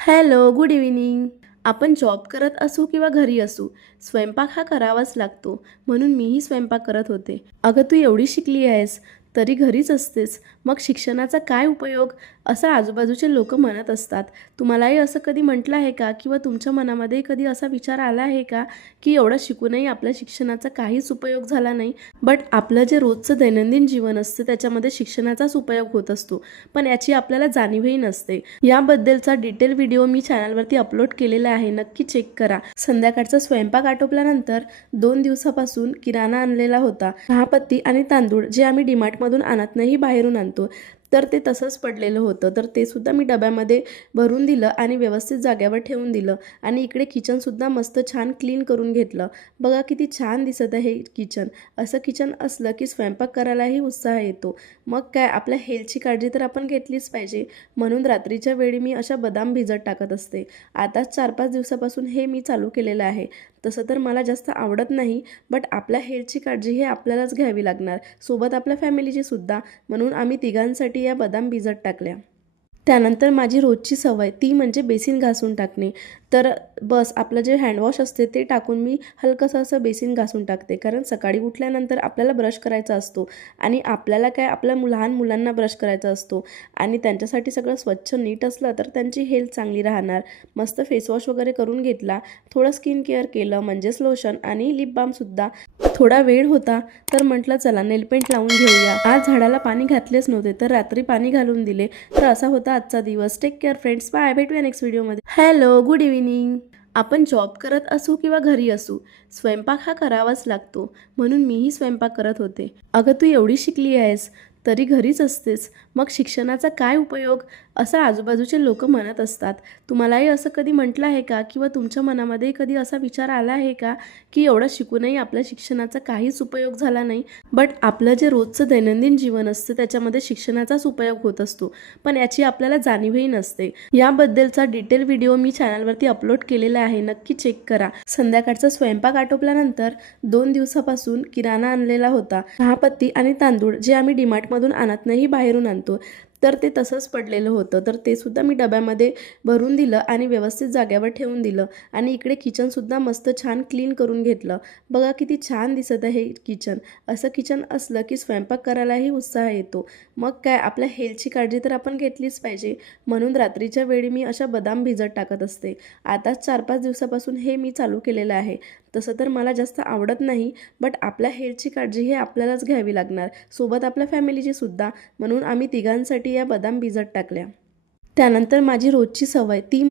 Hello, good evening. आपण job करत असू किंवा घरी असू, स्वयंपाक हा करावाच लागतो. म्हणून मीही स्वयंपाक करत होते. अगं, तू एवढी शिकली आहेस, तरी घरीच असतेस. मग शिक्षणाचा काय उपयोग? असं आजूबाजूचे लोक म्हणत असतात. तुम्हालाही असं कधी म्हटलं आहे का? किंवा तुमच्या मनामध्ये कधी असा विचार आला आहे का, की एवढं शिकूनही आपल्या शिक्षणाचा काहीच उपयोग झाला नाही? बट आपलं जे रोजचं दैनंदिन जीवन असतं त्याच्यामध्ये शिक्षणाचाच उपयोग होत असतो, पण याची आपल्याला जाणीवही नसते. याबद्दलचा डिटेल व्हिडिओ मी चॅनलवरती अपलोड केलेला आहे, नक्की चेक करा. संध्याकाळचा स्वयंपाक आटोपल्यानंतर 2 दिवसापासून किराणा आणलेला होता, चहापत्ती आणि तांदूळ, जे आम्ही डीमार्टमधून आणत नाही, बाहेरून आणतो. तर ते तसंच पडलेलं होतं, तर ते सुद्धा मी डब्यामध्ये भरून दिलं आणि व्यवस्थित जागेवर ठेवून दिलं. आणि इकडे किचनसुद्धा मस्त छान क्लीन करून घेतलं. बघा किती छान दिसत आहे किचन. असं किचन असलं की स्वयंपाक करायलाही उत्साह येतो. मग काय, आपल्या हेल्थची काळजी तर आपण घेतलीच पाहिजे. म्हणून रात्रीच्या वेळी मी अशा बदाम भिजत टाकत असते. आताच 4-5 दिवसापासून हे मी चालू केलेलं आहे. तसं तर मला जास्त आवडत नाही, बट आपल्या हेल्थची काळजी हे आपल्यालाच घ्यावी लागणार, सोबत आपल्या फॅमिलीची सुद्धा. म्हणून आम्ही तिघांसाठी या बदाम भिजत टाकल्या. त्यानंतर माझी रोजची सवय ती म्हणजे बेसिन घासून टाकणे. तर बस आपलं जे हँडवॉश असते ते टाकून मी हलकंसं असं बेसिन घासून टाकते, कारण सकाळी उठल्यानंतर आपल्याला ब्रश करायचा असतो आणि आपल्याला काय, आपल्या लहान मुलांना ब्रश करायचा असतो आणि त्यांच्यासाठी सगळं स्वच्छ नीट असलं तर त्यांची हेल्थ चांगली राहणार. मस्त फेसवॉश वगैरे करून घेतला, थोडं स्किन केअर केलं म्हणजेच लोशन आणि लिप बामसुद्धा. थोडा वेळ होता तर म्हटलं चला नेलपेंट लावून घेऊया. आज झाडाला पाणी घातलेच नव्हते, तर रात्री पाणी घालून दिले. तर असा होता आजचा दिवस. टेक केअर फ्रेंड्स, बाय, भेटूया नेक्स्ट व्हिडिओमध्ये. Hello, good evening. आपण जॉब करत असू किंवा घरी असू, स्वयंपाक हा करावाच लागतो. म्हणून मीही स्वयंपाक करत होते. अगं, तू एवढी शिकली आहेस, तरी घरीच असतेस. मग शिक्षणाचा काय उपयोग? असं आजूबाजूचे लोक म्हणत असतात. तुम्हालाही असं कधी म्हटलं आहे का? किंवा तुमच्या मनामध्ये कधी असा विचार आला आहे का, की एवढं शिकूनही आपल्या शिक्षणाचा काहीच उपयोग झाला नाही? बट आपलं जे रोजचं दैनंदिन जीवन असतं त्याच्यामध्ये शिक्षणाचाच उपयोग होत असतो, पण याची आपल्याला जाणीवही नसते. याबद्दलचा डिटेल व्हिडिओ मी चॅनलवरती अपलोड केलेला आहे, नक्की चेक करा. संध्याकाळचा स्वयंपाक आटोपल्यानंतर 2 दिवसापासून किराणा आणलेला होता, चहापत्ती आणि तांदूळ, जे आम्ही डीमार्टमधून आणत नाही, बाहेरून आणतो. तर ते तसंच पडलेलं होतं, तर ते सुद्धा मी डब्यामध्ये भरून दिलं आणि व्यवस्थित जागेवर ठेवून दिलं. आणि इकडे किचनसुद्धा मस्त छान क्लीन करून घेतलं. बघा किती छान दिसत आहे किचन. असं किचन असलं की स्वयंपाक करायलाही उत्साह येतो. मग काय, आपल्या हेल्थची काळजी तर आपण घेतलीच पाहिजे. म्हणून रात्रीच्या वेळी मी अशा बदाम भिजत टाकत असते. आताच 4-5 दिवसापासून हे मी चालू केलेलं आहे. तसं तर मला जास्त आवडत नाही, बट आपल्या हेल्थची काळजी हे आपल्यालाच घ्यावी लागणार, सोबत आपल्या फॅमिलीची सुद्धा. म्हणून आम्ही तिघांसाठी या बदाम भिजत टाकल्या. त्यानंतर माझी रोजची सवय ती